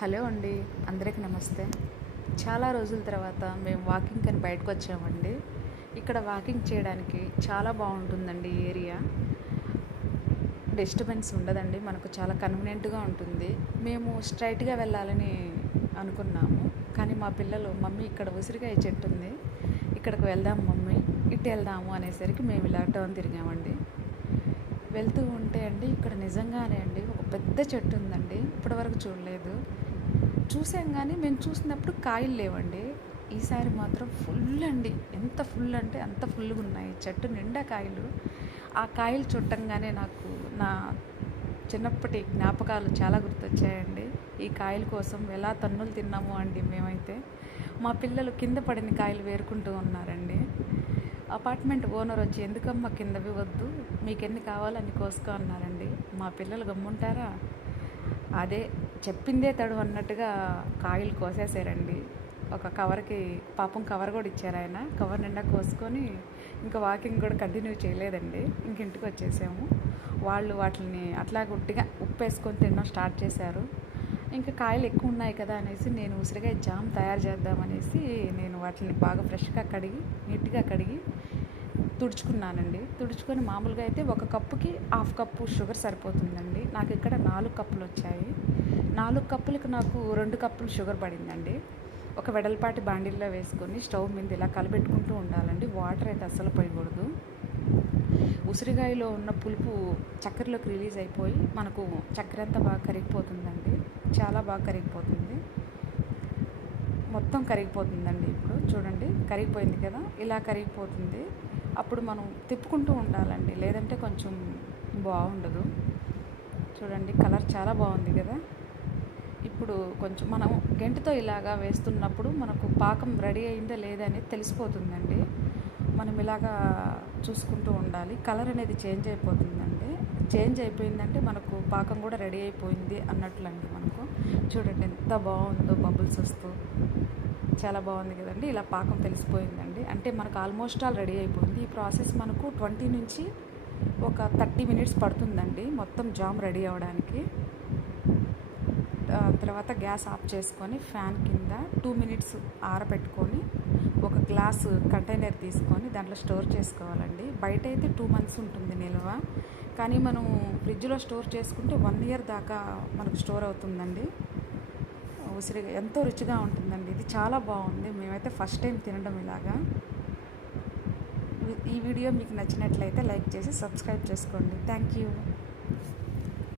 Hello అండి, అందరికీ నమస్తే. చాలా రోజుల తర్వాత మేము వాకింగ్ అని బయటకు వచ్చామండి. ఇక్కడ వాకింగ్ చేయడానికి చాలా బాగుంటుందండి. ఈ ఏరియా డిస్టర్బెన్స్ ఉండదండి, మనకు చాలా కన్వీనియంట్గా ఉంటుంది. మేము స్ట్రైట్గా వెళ్ళాలని అనుకున్నాము, కానీ మా పిల్లలు మమ్మీ ఇక్కడ ఉసిరికాయ చెట్టు ఉంది, ఇక్కడికి వెళ్దాం మమ్మీ, ఇటు వెళ్దాము అనేసరికి మేము ఇలా టర్న్ తిరిగామండి. వెళ్తూ ఉంటే అండి ఇక్కడ నిజంగానే అండి ఒక పెద్ద చెట్టు ఉందండి. ఇప్పటివరకు చూడలేదు. చూసాం కానీ మేము చూసినప్పుడు కాయలు లేవండి. ఈసారి మాత్రం ఫుల్ అండి, ఎంత ఫుల్ అంటే అంత ఫుల్గా ఉన్నాయి. చెట్టు నిండా కాయలు. ఆ కాయలు చుట్టంగానే నాకు నా చిన్నప్పటి జ్ఞాపకాలు చాలా గుర్తొచ్చాయండి. ఈ కాయల కోసం ఎలా తన్నులు తిన్నాము అండి మేమైతే. మా పిల్లలు కింద పడిన కాయలు వేరుకుంటూ ఉన్నారండి. అపార్ట్మెంట్ ఓనర్ వచ్చి, ఎందుకమ్మా కిందవి వద్దు, మీకు ఎన్ని కావాలో అన్ని కోసుకో అన్నారండి. మా పిల్లలు గమ్ముంటారా, అదే చెప్పిందే తడు అన్నట్టుగా కాయలు కోసేసారండి. ఒక కవర్కి పాపం కవర్ కూడా ఇచ్చారు ఆయన. కవర్ నిండా కోసుకొని ఇంకా వాకింగ్ కూడా కంటిన్యూ చేయలేదండి, ఇంక ఇంటికి వచ్చేసాము. వాళ్ళు వాటిని అట్లా గుట్టిగా ఉప్పు వేసుకొని తినడం స్టార్ట్ చేశారు. ఇంకా కాయలు ఎక్కువ ఉన్నాయి కదా అనేసి నేను ఉసిరికాయ జామ్ తయారు చేద్దామనేసి నేను వాటిని బాగా ఫ్రెష్గా కడిగి నీట్గా కడిగి తుడుచుకున్నానండి. తుడుచుకొని మామూలుగా అయితే ఒక కప్పుకి హాఫ్ కప్పు షుగర్ సరిపోతుందండి. నాకు ఇక్కడ 4 కప్పులు వచ్చాయి. 4 కప్పులకు నాకు 2 కప్పులు షుగర్ పడిందండి. ఒక వెడల్పాటి బాండిల్లో వేసుకొని స్టవ్ మీద ఇలా కలబెట్టుకుంటూ ఉండాలండి. వాటర్ అయితే అస్సలు పోయకూడదు. ఉసిరికాయలో ఉన్న పులుపు చక్కెరలోకి రిలీజ్ అయిపోయి మనకు చక్కెర అంతా బాగా కరిగిపోతుందండి. చాలా బాగా కరిగిపోతుంది, మొత్తం కరిగిపోతుందండి. ఇప్పుడు చూడండి, కరిగిపోయింది కదా, ఇలా కరిగిపోతుంది. అప్పుడు మనం తిప్పుకుంటూ ఉండాలండి, లేదంటే కొంచెం బాగుండదు. చూడండి, కలర్ చాలా బాగుంది కదా. ఇప్పుడు కొంచెం మనం గెంటితో ఇలాగా వేస్తున్నప్పుడు మనకు పాకం రెడీ అయిందా లేదా అనేది తెలిసిపోతుందండి. మనం ఇలాగా చూసుకుంటూ ఉండాలి. కలర్ అనేది చేంజ్ అయిపోతుందండి. చేంజ్ అయిపోయిందంటే మనకు పాకం కూడా రెడీ అయిపోయింది అన్నట్లండి. మనకు చూడండి ఎంత బాగుందో, బబుల్స్ వస్తూ చాలా బాగుంది కదండి. ఇలా పాకం తెలిసిపోయిందండి అంటే మనకు ఆల్మోస్ట్ ఆల్ రెడీ అయిపోయింది. ఈ ప్రాసెస్ మనకు 20 నుంచి ఒక 30 మినిట్స్ పడుతుందండి మొత్తం జామ్ రెడీ అవ్వడానికి. తర్వాత గ్యాస్ ఆఫ్ చేసుకొని ఫ్యాన్ కింద 2 మినిట్స్ ఆరబెట్టుకొని ఒక గ్లాసు కంటైనర్ తీసుకొని దాంట్లో స్టోర్ చేసుకోవాలండి. బయట అయితే 2 మంత్స్ ఉంటుంది నిల్వ, కానీ మనం ఫ్రిడ్జ్లో స్టోర్ చేసుకుంటే 1 ఇయర్ దాకా మనకు స్టోర్ అవుతుందండి. ఉసిరిగా ఎంతో రుచిగా ఉంటుందండి. ఇది చాలా బాగుంది. మేమైతే ఫస్ట్ టైం తినడం ఇలాగా. ఈ వీడియో మీకు నచ్చినట్లయితే లైక్ చేసి సబ్స్క్రైబ్ చేసుకోండి. Thank you.